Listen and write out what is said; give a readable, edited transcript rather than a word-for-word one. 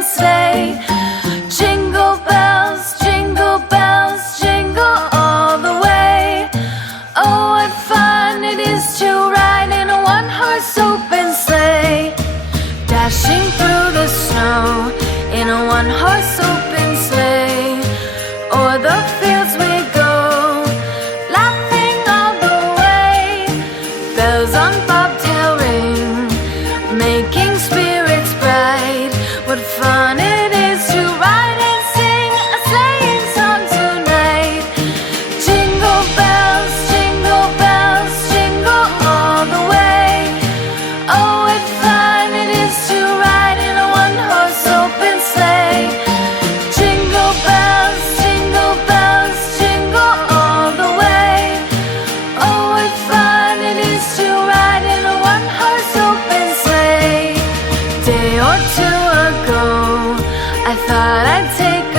open sleigh. Jingle bells, jingle all the way. Oh, what fun it is to ride in a one-horse open sleigh. Dashing through the snow in a one-horse open sleigh. O'er the fields we go, laughing all the way. Bells on bobtail ring, making spirits bright. What fun it is to ride and sing a sleighing song tonight. Jingle bells, jingle all the way. Oh, what fun it is to ride in a one-horse open sleigh. Jingle bells, jingle all the way. Oh, what fun it is to ride in a one-horse open sleigh. Day or two ago, I thought I'd take